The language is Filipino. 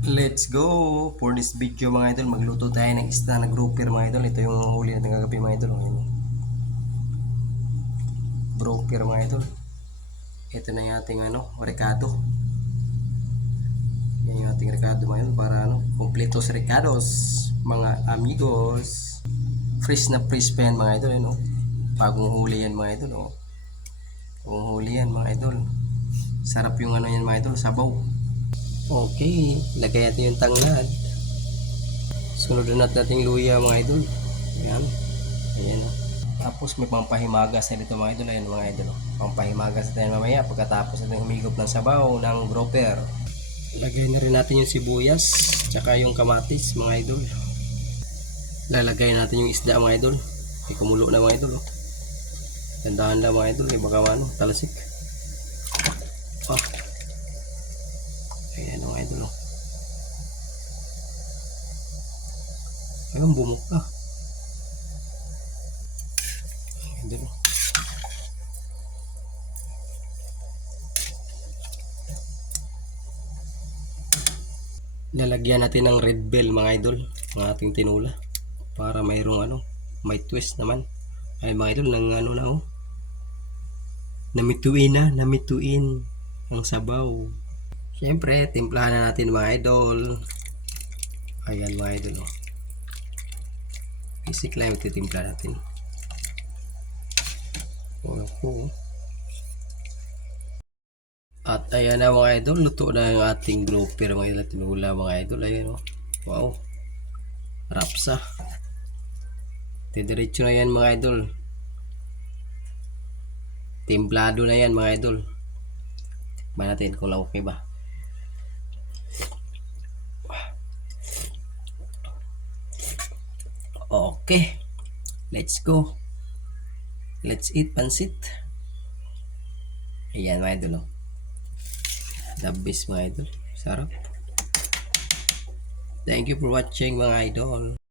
Let's go! For this video mga idol, magluto tayo ng isda na grouper mga idol. Ito yung huli natin kagabi mga idol. Ayan. Grouper mga idol. Ito na yung ating recado. Yan yung ating recado mga idol para completos recados mga amigos. Fresh na fresh pa yan mga idol. Bagong huli yan mga idol. Bagong huli yan mga idol. Sarap yung yan mga idol, sabaw. Okay, lagay natin yung tanglad. Sunod na natin luya mga idol. Ayan. Ayan. Tapos may pampahimagas na dito mga idol. Ayan mga idol. Pampahimagas natin mamaya pagkatapos natin humigop ng sabaw ng grouper. Lagay na rin natin yung sibuyas tsaka yung kamatis mga idol. Lalagay natin yung isda mga idol. May kumulo na mga idol. Dandahan lang mga idol. Baka talasik. Ayan mga idol. Ayun, bumuka. Idol. Lalagyan natin ng red bell mga idol ng ating tinula para mayroong may twist naman. Ay mga idol ng namituin ang sabaw. Siyempre timplahan na natin mga idol. Ayan mga idol. Basic lang ititimpla natin. At ayan na mga idol, luto na yung ating grouper mga idol, tinula mga idol. Ayan wow, rapsa. Didiretso na yan mga idol, timplado na yan mga idol. Tikman natin kung okay ba. Okay, let's go. Let's eat pansit. Ayan mga idol. The best mga idol. Sarap. Thank you for watching mga idol.